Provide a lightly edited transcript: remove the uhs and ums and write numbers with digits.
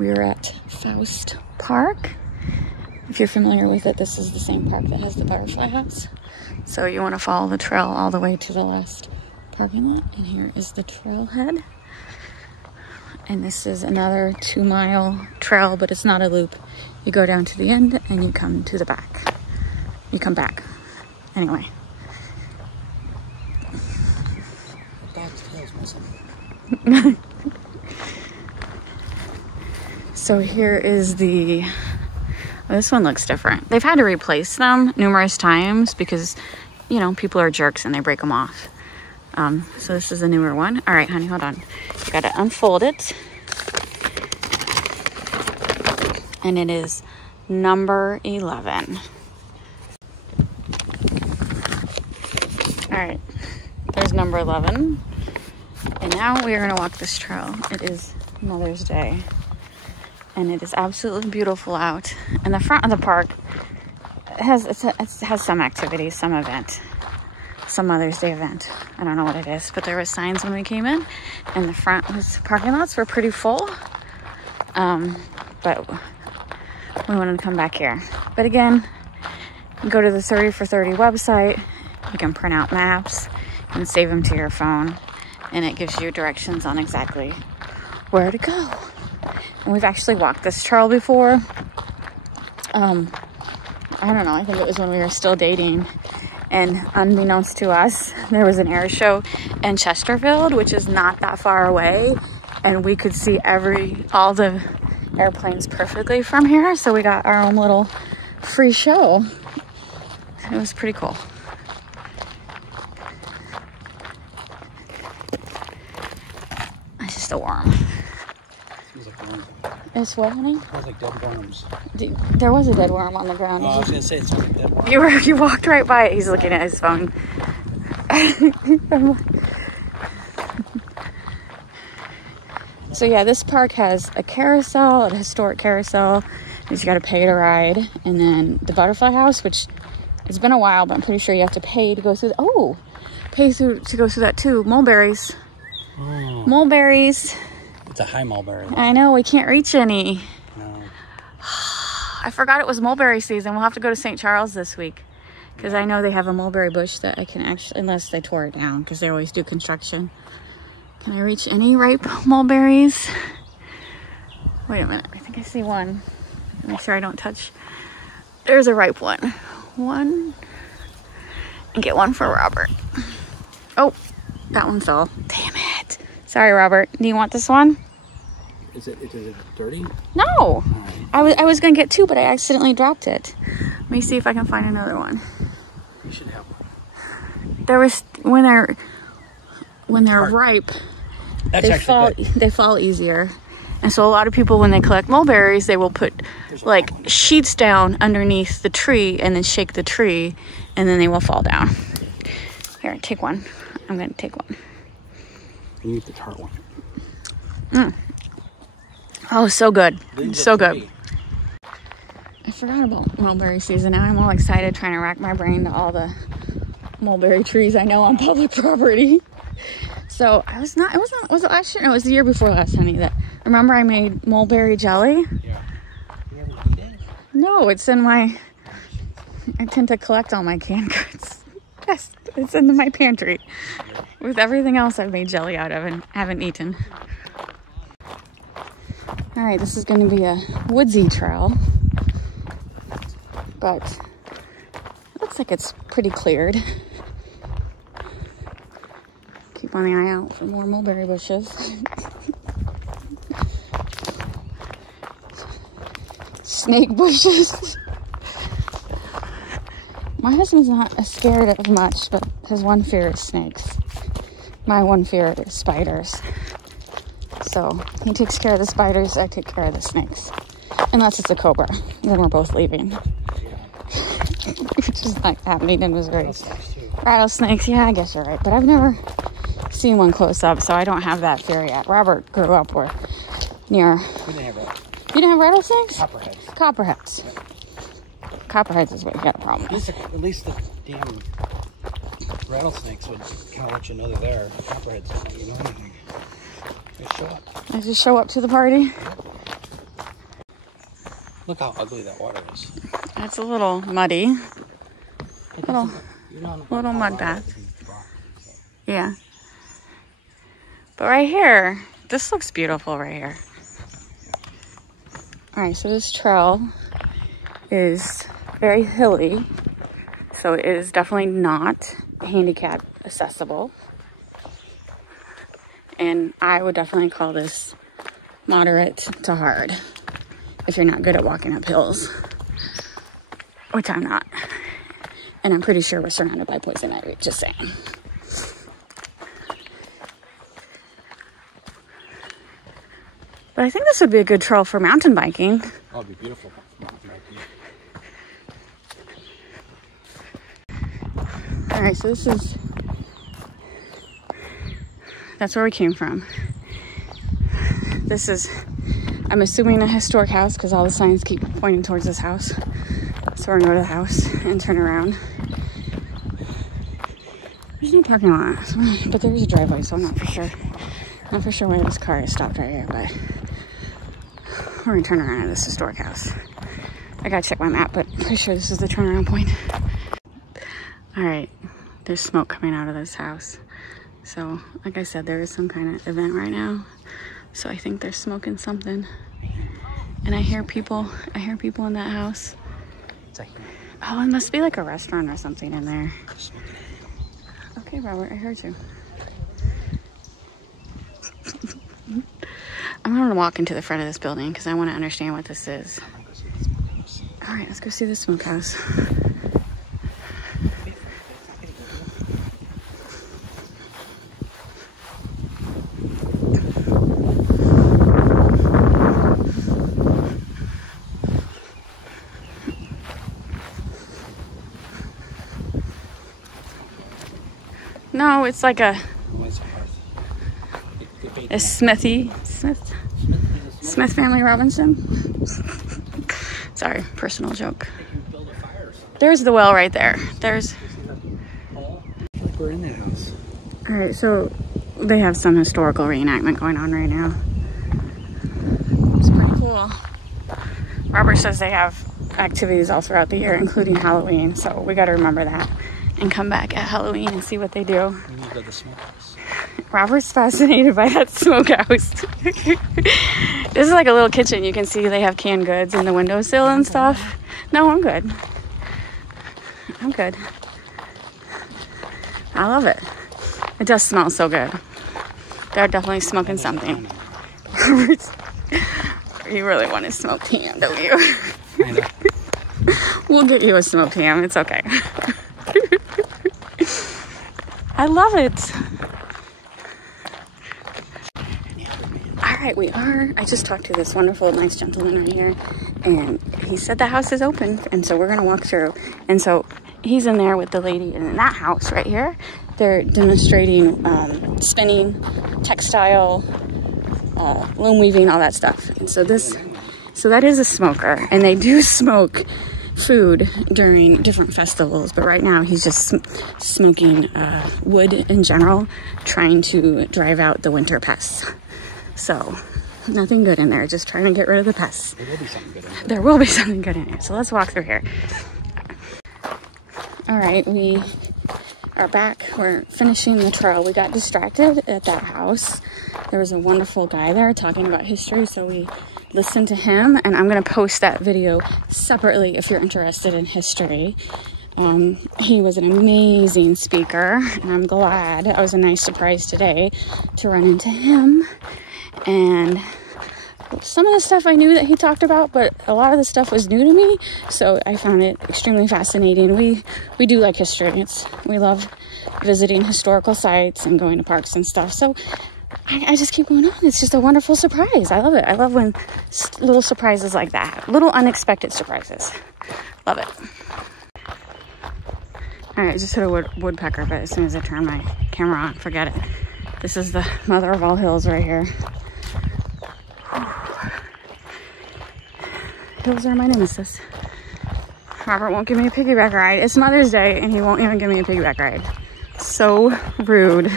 We're at Faust Park. If you're familiar with it, this is the same park that has the butterfly house. So you want to follow the trail all the way to the last parking lot. And here is the trailhead. And this is another 2-mile trail, but it's not a loop. You go down to the end and you come to the back. You come back. Anyway. So here is the, well, this one looks different. They've had to replace them numerous times because, you know, people are jerks and they break them off. So this is a newer one. All right, honey, hold on. You gotta unfold it. And it is number 11. All right, there's number 11. And now we are gonna walk this trail. It is Mother's Day. And it is absolutely beautiful out. And the front of the park has some activity, some event, some Mother's Day event. I don't know what it is, but there were signs when we came in, and the front parking lots were pretty full. But we wanted to come back here. But again, you go to the 30 for 30 website. You can print out maps and save them to your phone, and it gives you directions on exactly where to go. And we've actually walked this trail before. I don't know, I think it was when we were still dating. And unbeknownst to us, there was an air show in Chesterfield, which is not that far away. And we could see all the airplanes perfectly from here. So we got our own little free show. It was pretty cool. It's just a worm. It's what, honey? It smells like dead worms. There was a dead worm on the ground. I was going to say it smells like dead worms. You walked right by it. He's looking at his phone. So yeah, this park has a carousel, a historic carousel. You got to pay to ride. And then the butterfly house, which it's been a while, but I'm pretty sure you have to pay to go through. To go through that too. Mulberries. Oh. Mulberries. It's a high mulberry. I know, we can't reach any. No. I forgot it was mulberry season. We'll have to go to St. Charles this week because I know they have a mulberry bush that I can actually, unless they tore it down because they always do construction. Can I reach any ripe mulberries? Wait a minute, I think I see one. Make sure I don't touch. There's a ripe one. One. And get one for Robert. Oh, that one fell. Damn it. Sorry, Robert. Do you want this one? Is it dirty? No. I was gonna get two, but I accidentally dropped it. Let me see if I can find another one. You should have one. There was when they're ripe, they fall easier. And so a lot of people, when they collect mulberries, they will put like sheets down underneath the tree and then shake the tree, and then they will fall down. Here, take one. I'm gonna take one. You need the tart one. Mm. Oh, so good. So good. I forgot about mulberry season. Now I'm all excited trying to rack my brain to all the mulberry trees I know on public property. So was it last year? No, it was the year before last, honey. Remember I made mulberry jelly? Yeah. You ever eat it? No, it's in I tend to collect all my canned goods. Yes, it's in my pantry. With everything else I've made jelly out of and haven't eaten. All right, this is going to be a woodsy trail, but it looks like it's pretty cleared. Keep on the eye out for more mulberry bushes. Snake bushes. My husband's not scared of much, but his one fear is snakes. My one fear is spiders. So he takes care of the spiders, I take care of the snakes. Unless it's a cobra, then we're both leaving. Which is not happening in Missouri. Rattlesnakes, yeah, I guess you're right. But I've never seen one close up, so I don't have that fear yet. Robert grew up near. We didn't have that. You didn't have rattlesnakes? Copperheads. Copperheads. Copperheads is what you got a problem with. At least the damn rattlesnakes would kind of let you know they're there. Copperheads don't let you know anything. They show up. I just show up to the party. Look how ugly that water is. It's a little muddy. Little mud bath. Yeah. But right here, this looks beautiful right here. All right, so this trail is very hilly. So it is definitely not handicap accessible. And I would definitely call this moderate to hard if you're not good at walking up hills, which I'm not. And I'm pretty sure we're surrounded by poison ivy, just saying. But I think this would be a good trail for mountain biking. Oh, it'd be beautiful for mountain biking. All right, so that's where we came from. This is, I'm assuming, a historic house because all the signs keep pointing towards this house. So we're gonna go to the house and turn around. There's no parking lot, but there is a driveway, so I'm not for sure. Not for sure why this car is stopped right here, but we're gonna turn around at this historic house. I gotta check my map, but I'm pretty sure this is the turnaround point. All right, there's smoke coming out of this house. So, like I said, there is some kind of event right now. So I think they're smoking something. And I hear people in that house. Oh, it must be like a restaurant or something in there. Okay, Robert, I heard you. I'm gonna walk into the front of this building because I want to understand what this is. All right, let's go see the smokehouse. No, it's like a Smith Family Robinson. Sorry, personal joke. There's the well right there. There's. We're in that house. All right, so they have some historical reenactment going on right now. It's pretty cool. Robert says they have activities all throughout the year, including Halloween. So we got to remember that and come back at Halloween and see what they do. We need to go to the smokehouse. Robert's fascinated by that smokehouse. This is like a little kitchen. You can see they have canned goods in the windowsill and stuff. No, I'm good. I'm good. I love it. It does smell so good. They're definitely smoking something. Robert's, you really want to smoke ham, don't you? Kinda. We'll get you a smoked ham. It's okay. I love it. All right, we are. I just talked to this wonderful, nice gentleman right here, and he said the house is open, and so we're gonna walk through. And so he's in there with the lady in that house right here. They're demonstrating spinning, textile, loom weaving, all that stuff. And so that is a smoker, and they do smoke food during different festivals, but right now he's just smoking wood in general, trying to drive out the winter pests. So nothing good in there, just trying to get rid of the pests. There will be something good in there. There will be something good in here, so let's walk through here. All right, we are back. We're finishing the trail. We got distracted at that house. There was a wonderful guy there talking about history, so we listened to him, and I'm going to post that video separately if you're interested in history. He was an amazing speaker, and I'm glad. It was a nice surprise today to run into him. And some of the stuff I knew that he talked about, but a lot of the stuff was new to me, so I found it extremely fascinating. We do like history. We love visiting historical sites and going to parks and stuff, so I just keep going on. It's just a wonderful surprise. I love it. I love when little surprises like that, little unexpected surprises. Love it. All right, I just hit a woodpecker, but as soon as I turn my camera on, forget it. This is the mother of all hills right here. Hills are my nemesis. Robert won't give me a piggyback ride. It's Mother's Day and he won't even give me a piggyback ride. So rude.